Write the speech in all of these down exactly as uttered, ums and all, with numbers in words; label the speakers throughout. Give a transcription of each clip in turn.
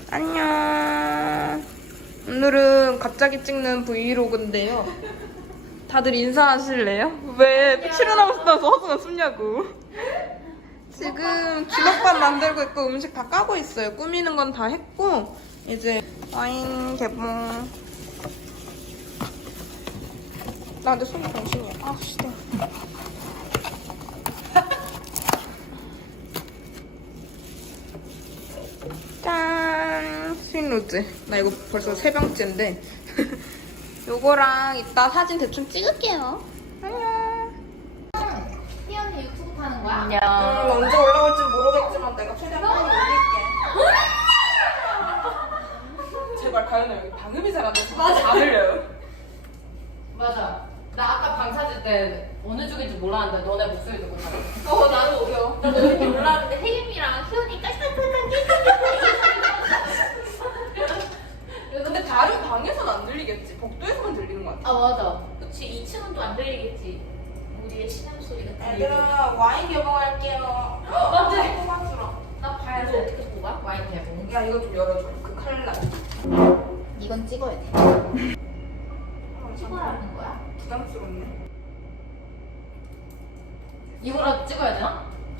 Speaker 1: 안녕. 오늘은 갑자기 찍는 브이로그인데요. 다들 인사하실래요? 왜 출연하고 나서 허수는 숨냐고. 지금 주먹밥 만들고 있고 음식 다 까고 있어요. 꾸미는 건 다 했고 이제 와인 개봉. 나 근데 손이 정신이야. 아 진짜. 짠! 스윗로즈. 나 이거 벌써 세 병째인데 요거랑 이따 사진 대충 찍을게요. 안녕.
Speaker 2: 희연이 유튜브 하는 거야?
Speaker 1: 안녕. 음, 언제 올라올지 모르겠지만 내가 최대한 빨리 올릴게. 제발 가연아 여기 방음이 잘 안 돼서 다 들려요.
Speaker 2: 맞아. 나 아까 방 찾을 때 어느 쪽인지 몰랐는데 너네 목소리 듣고 찾았어.
Speaker 1: 어 나도 오려.
Speaker 3: 나 너무 몰랐는데 혜림이랑 희연이 깔깔깔깔
Speaker 1: 근데 다른 방에선 안 들리겠지. 복도에서만 들리는 것 같아.
Speaker 2: 아 맞아.
Speaker 3: 그치 이 층은 또 안 들리겠지. 우리의 신음 소리가 들리고.
Speaker 1: 얘들아 와인 개봉할게요.
Speaker 3: 맞지?
Speaker 1: 호박스러워.
Speaker 3: 나 봐야지 어떻게 뽑아?
Speaker 2: 와인 개봉.
Speaker 1: 야 이거 좀 열어줘. 그 칼날.
Speaker 2: 이건 찍어야 돼.
Speaker 3: 찍어라는 거야?
Speaker 1: 부담스럽네.
Speaker 2: 이거라도 찍어야 되나?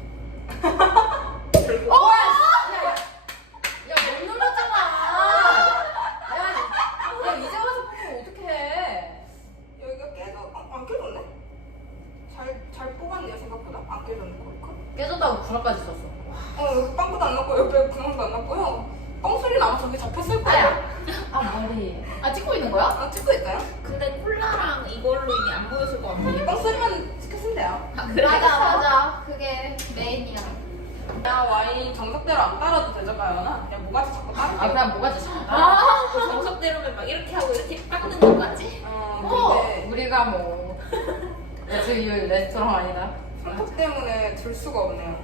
Speaker 1: 결국.
Speaker 2: 어! 야, 못 눌렀잖아. 야, 야, 이제 와서 뽑으면 어떡해.
Speaker 1: 여기가 깨져. 어, 안 깨졌네? 잘, 잘 뽑았네요 생각보다. 안 깨졌네 거리가.
Speaker 2: 깨졌다고 구라까지 썼어.
Speaker 1: 어 여기 빵꾸도 안 났고 옆에 구멍도 안 났고요. 뻥 소리 나면 저기 잡혔을 거예요.
Speaker 2: 아야. 아, 머리. 아, 찍고 있는 거야?
Speaker 1: 아 찍고 있어요?
Speaker 3: 근데 콜라랑 이걸로 이미 안 보였을 것 같은데.
Speaker 1: 뻥 소리만 찍혔으면 돼요.
Speaker 3: 아 그래?
Speaker 2: 맞아, 맞아. 그게 메인이야.
Speaker 1: 야 와인 정석대로 안 따라도 되죠 가연아? 그냥 뭐가지 자꾸 따르게.
Speaker 2: 아, 그냥 뭐가 지금.
Speaker 3: 아, 그 정석대로면 막 이렇게 하고 이렇게 닦는 것 같지?
Speaker 1: 어
Speaker 2: 어,
Speaker 1: 근데
Speaker 2: 우리가 뭐. 지금 이 레스토랑 아니다.
Speaker 1: 손톱 때문에 들 수가 없네요.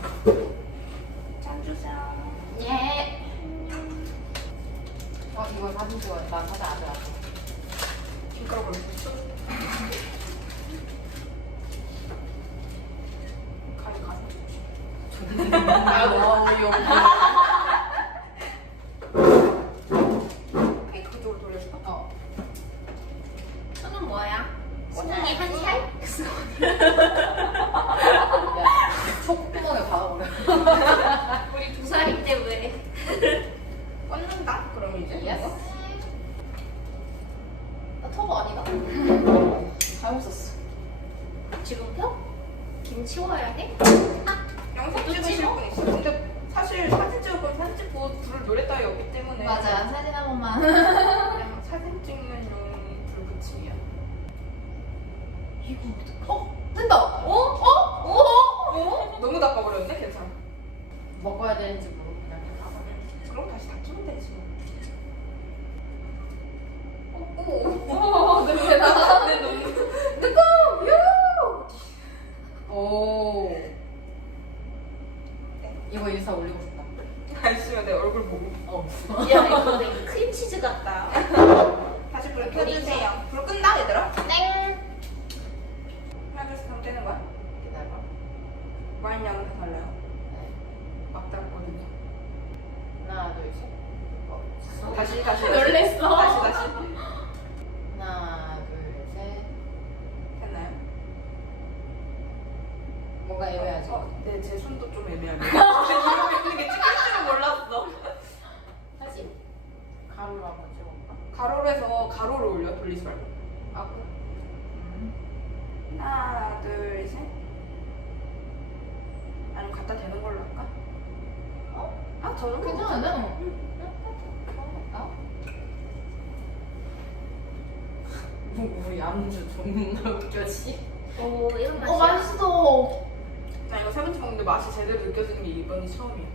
Speaker 1: 짠 주세요.
Speaker 2: 예. 어, 이거 사진 찍어야 돼. 나 사진 아직 안 찍어.
Speaker 1: 김가루 걸렸어. 가위 가서.
Speaker 2: 아, 너무 용.
Speaker 1: 케이크 그쪽으로 돌려줄까?
Speaker 2: 어.
Speaker 3: 손은 뭐야? 수능이 한 살?
Speaker 2: 야, 촉구멍에 박아버려.
Speaker 3: 우리 두 살인데 왜?
Speaker 1: 꽂는다? 그럼 이제.
Speaker 2: 예스. 나 터보 아니다? 잘못 썼어.
Speaker 3: 지금 펴? 김 치워야 돼?
Speaker 1: 영상
Speaker 3: 또
Speaker 1: 찍으실
Speaker 3: 찍어?
Speaker 1: 분 있어요. 근데 사실 사진 찍을 거면 사진 찍고 부를 노래 따위 없기 때문에
Speaker 2: 맞아, 사진 한 번만.
Speaker 1: 그냥 사진 찍는 용 불붙임이야.
Speaker 2: 이거 어떡해? 어? 된다! 어? 어? 어? 어?
Speaker 1: 너무 닦아버렸네? 괜찮아.
Speaker 2: 먹어야 되는지 모르고 그냥
Speaker 1: 그럼 다시 닦으면 되지 뭐.
Speaker 2: 오! 오! 냄새나.
Speaker 1: 근데 너무
Speaker 2: 뜨거! 유! 오. 이거 인스타 올리고 싶다.
Speaker 1: 아시면 내 얼굴 보고.
Speaker 2: 어.
Speaker 3: 야 이거 되게 크림치즈 같다.
Speaker 1: 다시 불 켜주세요. 불 끈다 얘들아?
Speaker 2: 땡!
Speaker 1: 하나 둘셋 하면 되는 거야?
Speaker 2: 기다려봐.
Speaker 1: 와인 양은 다 달라요?
Speaker 2: 네.
Speaker 1: 막 달거든요.
Speaker 2: 하나, 둘, 셋. 어.
Speaker 1: 다시 다시 다시.
Speaker 3: 놀랬어.
Speaker 1: 다시 다시.
Speaker 2: 하나, 둘, 셋.
Speaker 1: 됐나요?
Speaker 2: 뭔가 애매하지?
Speaker 1: 어, 네, 제 손도 좀 애매하네요. 이러고 있는 게 찍힐 줄은 몰랐어.
Speaker 2: 다시. 가루로 한번 찍어볼까?
Speaker 1: 가로로 해서 가로로 올려 돌리지 말고. 아, 그래.
Speaker 2: 음.
Speaker 1: 하나, 둘, 셋. 아니면 갖다 대는 걸로 할까?
Speaker 2: 어?
Speaker 1: 아, 저는
Speaker 2: 괜찮은데? 어. 어? 뭐, 우리 안주 존나 웃겨지?
Speaker 3: 오 이런 맛이야.
Speaker 2: 어, 맛있어.
Speaker 1: 나 이거 세 번째 먹는데 맛이 제대로 느껴지는 게 이번이 처음이야.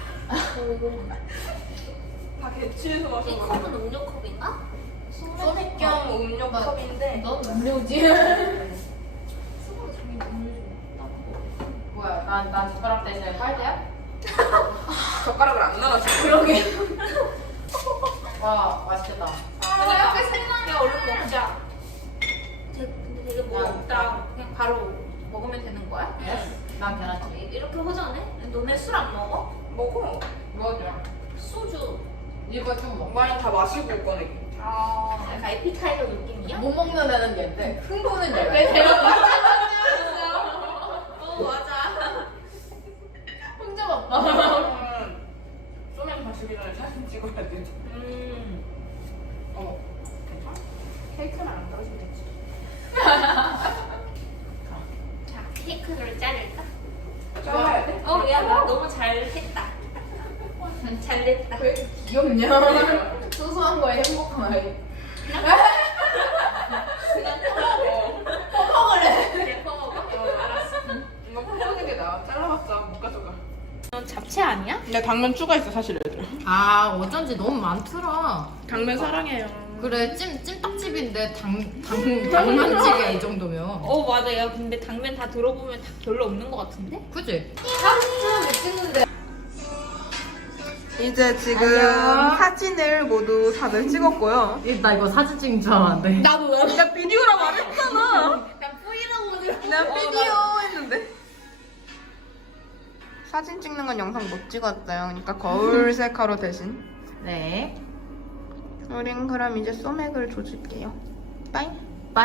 Speaker 1: 다 개취해서
Speaker 3: 이
Speaker 1: 마셔봐.
Speaker 3: 컵은 음료 컵인가?
Speaker 1: 소맥 겸 음료
Speaker 2: 맞-
Speaker 1: 컵인데
Speaker 2: 넌 음료지?
Speaker 3: 수고로 종이 음료 좀.
Speaker 2: 뭐야, 난, 난 젓가락 대신에 빨대야?
Speaker 1: 젓가락을 안 넣어서
Speaker 2: 그러게. 와, 맛있겠다.
Speaker 3: 아 옆에 생각이 얼른 먹자. 되- 근데 되게 뭐
Speaker 2: 야.
Speaker 3: 없다. 그냥 바로 먹으면 되는 거야?
Speaker 2: 예스. 난 계란찜.
Speaker 3: 이렇게 허전해? 너네 술 안 먹어?
Speaker 1: 먹어.
Speaker 2: 먹어줘요.
Speaker 3: 소주
Speaker 2: 이거 좀 먹.
Speaker 1: 와인 다 마시고 꺼내.
Speaker 3: 아, 약간 에피타이저 느낌이야?
Speaker 2: 못 먹는 애는 얘인데 흥분은 내가.
Speaker 3: 왜 내가 맞아 어 맞아.
Speaker 2: 혼자 먹다.
Speaker 1: 소맥 마시기 전에 사진 찍어야 돼.
Speaker 3: 음.
Speaker 1: 어. 괜찮아? 케이크는 안 떨어지면 되지.
Speaker 3: 자, 케이크를 자를까?
Speaker 1: 잘라야 돼?
Speaker 3: 어, 야, 나 너무 잘했다. 잘됐다.
Speaker 2: 왜 이렇게 귀엽냐? 소소한 거에 행복한 아이.
Speaker 3: 그냥 퍼먹어.
Speaker 2: 퍼먹으래.
Speaker 3: 그래, 퍼먹어. 알았어.
Speaker 1: 이거 퍼먹는 게 나아. 잘라봤자 못 가져가.
Speaker 3: 잡채 아니야?
Speaker 1: 근데 당면 추가했어 사실 얘들아.
Speaker 2: 아 어쩐지 너무 많더라.
Speaker 1: 당면 사랑해요.
Speaker 2: 그래 찜 찜닭집인데 당, 당 당면찌개 이 정도면.
Speaker 3: 어, 맞아. 야, 근데 당면 다 들어보면 다 별로 없는 것 같은데?
Speaker 2: 그지? 사진 왜 찍는데?
Speaker 1: 이제 지금
Speaker 2: 안녕.
Speaker 1: 사진을 모두 다들 찍었고요.
Speaker 2: 나 이거 사진 찍는 줄 알았는데.
Speaker 3: 나도, 나도.
Speaker 1: 야 비디오라 말했잖아.
Speaker 3: 그냥 뿌이라고 들어.
Speaker 1: 내가 비디오 했는데. 사진 찍는 건 영상 못 찍었어요. 그러니까 거울 셀카로 대신.
Speaker 2: 네.
Speaker 1: 우린 그럼 이제 소맥을 조질게요. 빠이.
Speaker 2: 빠이.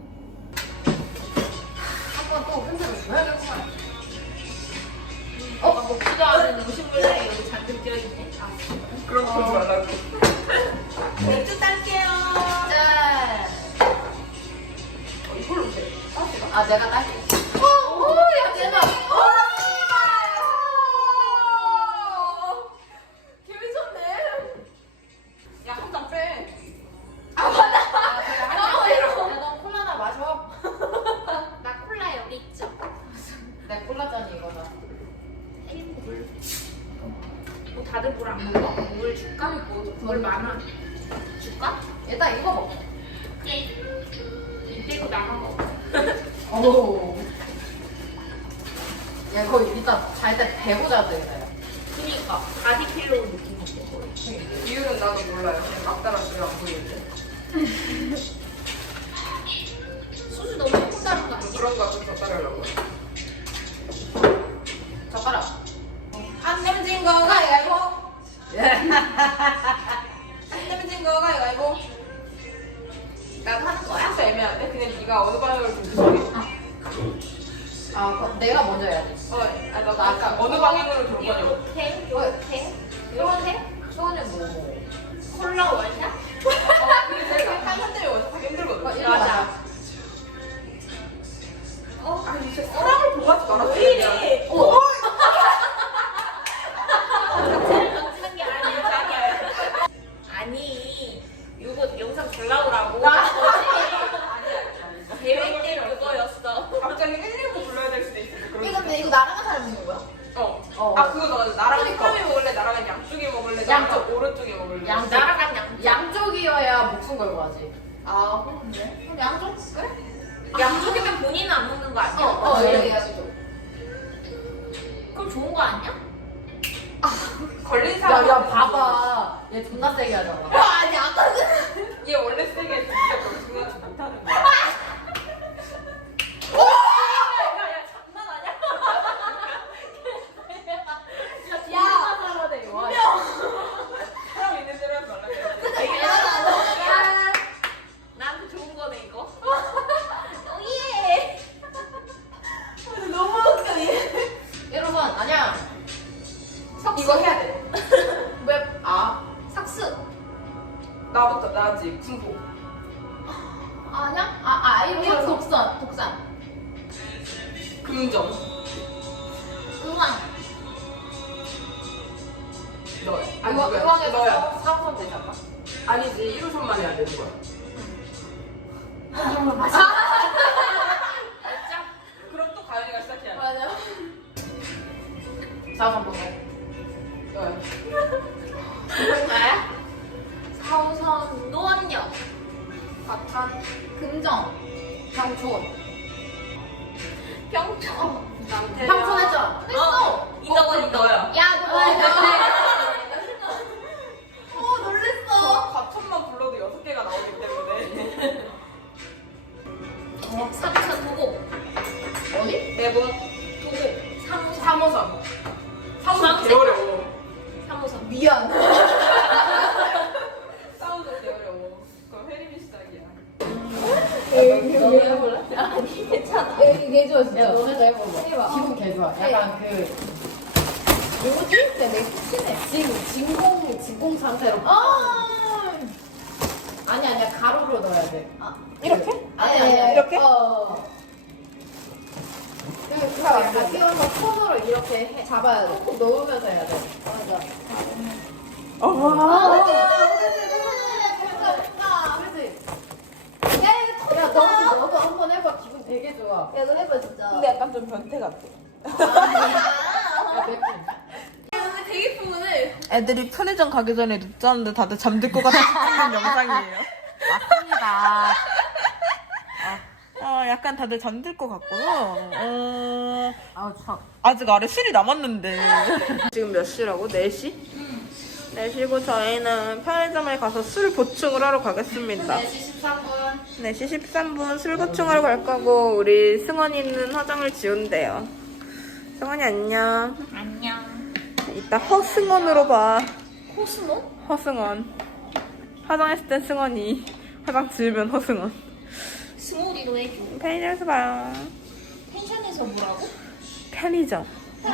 Speaker 2: 한번 또 흔들어 줘야겠구만.
Speaker 3: 어, 먹지도 않은 음식물들이 여기 잔뜩 껴있네. 아,
Speaker 1: 그런 거 보지 말라고.
Speaker 3: 맥주 딸게요.
Speaker 2: 짠.
Speaker 1: 어, 이걸로 돼. 따지나?
Speaker 2: 아 내가 딸게. 오, 오, 야 대박. 기분 좋네.
Speaker 1: 야, 한 잔 빼.
Speaker 2: 아 맞아. 아, 제가 한 잔. 야, 너 콜라나 마셔.
Speaker 3: 나 콜라 여기 있죠?
Speaker 2: 내 콜라 잔이 이거다.
Speaker 3: 물. 뭐 다들 물 안 먹어? 물 줄까? 물 많아. 줄까?
Speaker 2: 일단 이거 먹어.
Speaker 3: 그래. 이 빼고 나만 먹어.
Speaker 2: 오. 야 이거 일단 잘 때 배고 자야 돼.
Speaker 3: 그니까 바디필로우 느낌인데 거의.
Speaker 1: 이유는 나도 몰라요. 그냥 막 따라주면 안 보이는데.
Speaker 3: 소주 너무 조금 다른 거 아니야?
Speaker 1: 그런 거 같아서 더 따르려고.
Speaker 2: 젓가락.
Speaker 1: 안 내면 진 거 가위가위보. 안 내면 진 거 가위가위보.
Speaker 3: 나도 하는 거야?
Speaker 1: 살짝 애매한데? 그냥 네가 어느 방향으로 좀 정해.
Speaker 2: 아 그럼 내가 먼저 해야지.
Speaker 1: 어, 아, 나, 나 아까 어느 방향으로 돌 거냐고.
Speaker 3: 요렇게? 요렇게? 요렇게?
Speaker 2: 소원은 뭐?
Speaker 3: 콜라 원샷?
Speaker 1: 어, 근데 제가 한한 점이 원하기 힘들거든.
Speaker 2: 어, 이거
Speaker 3: 맞아.
Speaker 2: 맞아.
Speaker 3: 어?
Speaker 1: 아, 진짜 사람을 보가지 말았어.
Speaker 3: 왜 이래?
Speaker 2: 오.
Speaker 3: 한 게 아니야, 자기야. 아니, 이거 영상 잘 나오라고. 계획 대로 그거였어.
Speaker 1: 갑자기 일일구 불러야 될 수도 있어. 그런
Speaker 2: 이거 근데 이거 나랑은 잘 먹는 거야?
Speaker 1: 어.
Speaker 2: 어.
Speaker 1: 아, 그거 너 나랑
Speaker 2: 그러니까.
Speaker 1: 사람이 먹을래? 나랑 양쪽이 먹을래?
Speaker 2: 양쪽.
Speaker 1: 양쪽 오른쪽이 먹을래?
Speaker 2: 양-
Speaker 3: 나랑 양
Speaker 2: 양쪽이어야 목숨 걸고 하지. 아 그런데? 그럼 양쪽? 그래?
Speaker 3: 양쪽이면 본인은 안 먹는 거 아니야?
Speaker 2: 어, 어, 이렇게 해야지.
Speaker 3: 그럼 좋은 거 아니야?
Speaker 1: 걸린
Speaker 2: 야,
Speaker 1: 사람.
Speaker 2: 야, 봐봐. 얘 존나 세게 하잖아.
Speaker 3: 아니, 아까
Speaker 1: 얘 원래 세게 했어. 진짜 그걸 중요하지 못하는 거야.
Speaker 3: 야야 장난 아니야?
Speaker 2: 야, 살아내. 와.
Speaker 1: 사람 있는 대로 하지 말라 그래.
Speaker 3: 야, 나한테 좋은 거네 이거. 예.
Speaker 2: 너무 웃겨, 얘. 여러분, 아니야.
Speaker 1: 이거 해야 돼.
Speaker 2: 왜? 아.
Speaker 3: 삭스.
Speaker 1: 나부터 나지. 군복.
Speaker 2: 아니야? 아, 아, 이거 독산. 독산.
Speaker 1: 금정.
Speaker 3: 응왕.
Speaker 1: 너야.
Speaker 2: 아,
Speaker 1: 아니,
Speaker 2: 이거
Speaker 1: 누구야?
Speaker 2: 의왕에서
Speaker 1: 너야.
Speaker 2: 사선 되지 않나?
Speaker 1: 아니지. 일 호선만 해야 되는 거야.
Speaker 3: 맞아.
Speaker 1: 그럼 또 가연이가 시작해야 돼.
Speaker 2: 맞아. 사선 보고.
Speaker 1: 너야.
Speaker 3: 나야? 사호선 노원역.
Speaker 2: 과천. 금정. 평촌.
Speaker 3: 평촌.
Speaker 1: 남태.
Speaker 2: 평촌 했잖아.
Speaker 3: 했어. 이덕원 이덕원.
Speaker 1: 너야.
Speaker 3: 야 너.
Speaker 2: 오, 놀랬어.
Speaker 1: 과천만 불러도 여섯 개가 나오기 때문에.
Speaker 3: 사천 도곡.
Speaker 2: 어디?
Speaker 1: 네번
Speaker 3: 도곡. 사무선.
Speaker 1: 삼호선. 삼호선
Speaker 3: 삼호선.
Speaker 1: 개 어려워.
Speaker 3: 사무선.
Speaker 2: 미안. 좋아 진짜. 야 너네도 해봐봐. 해봐. 기분 개 좋아. 약간 그 뭐지? 내 맥주네. 지금 진공 진공 상태로. 아. 아니 아니야 가로로 넣어야 돼. 아,
Speaker 1: 이렇게?
Speaker 2: 아니 아니야
Speaker 1: 이렇게?
Speaker 2: 어. 그 약간 끼워서 손으로 이렇게 해, 잡아야 돼. 콕 넣으면서 해야 돼. 맞아.
Speaker 1: 어, 와.
Speaker 2: 야, 너도, 너도 한번 해봐. 기분 되게 좋아. 야, 너 해봐, 진짜.
Speaker 1: 근데 약간 좀 변태 같아.
Speaker 2: 야, 맥주.
Speaker 3: 되게 푸근해.
Speaker 1: 애들이 편의점 가기 전에 늦자는데 다들 잠들 것 같은 찍는 영상이에요.
Speaker 2: 맞습니다.
Speaker 1: 어, 약간 다들 잠들 것 같고요. 어,
Speaker 2: 아, 참.
Speaker 1: 아직 아래 술이 남았는데. 지금 몇 시라고? 네 시? 네 시고 저희는 편의점에 가서 술 보충을 하러 가겠습니다.
Speaker 3: 네 시 십삼 분.
Speaker 1: 네 시 십삼 분 술 보충하러 갈 거고 우리 승원이는 화장을 지운대요. 승원이 안녕.
Speaker 3: 안녕.
Speaker 1: 이따 허승원으로 봐.
Speaker 3: 코스모?
Speaker 1: 허승원. 화장했을 땐 승원이. 화장 지우면 허승원.
Speaker 3: 스몰이로 해줘.
Speaker 1: 편의점에서 봐요.
Speaker 3: 펜션에서 뭐라고?
Speaker 1: 편의점.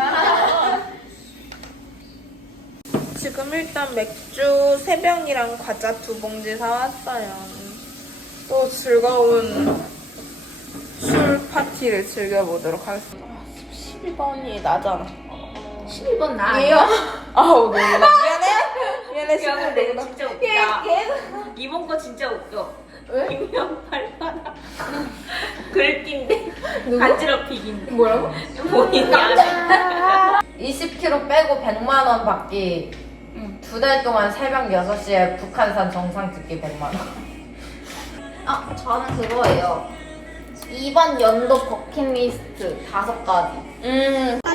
Speaker 1: 지금 일단 맥주 세 병이랑 과자 두 봉지 사왔어요. 또 즐거운 술 파티를 즐겨보도록 하겠습니다. 십일 번이 나잖아.
Speaker 3: 십일 번 나.
Speaker 1: 얘요? 아우, 너무 나. 미안해? 미안해,
Speaker 3: 야,
Speaker 1: 십일
Speaker 3: 근데 이거
Speaker 1: 번.
Speaker 3: 진짜 웃기다. 이번 거 진짜 웃겨. 왜? 김면 발바닥. 글귀인데. 간지럽히기인데.
Speaker 2: 뭐라고?
Speaker 3: 뭐냐?
Speaker 2: 이십 킬로그램 빼고 백만 원 받기.
Speaker 3: 응.
Speaker 2: 두 달 동안 새벽 여섯 시에 북한산 정상 찍기 백만 원. 아, 저는 그거예요. 이번 연도 버킷리스트 다섯 가지.
Speaker 1: 음.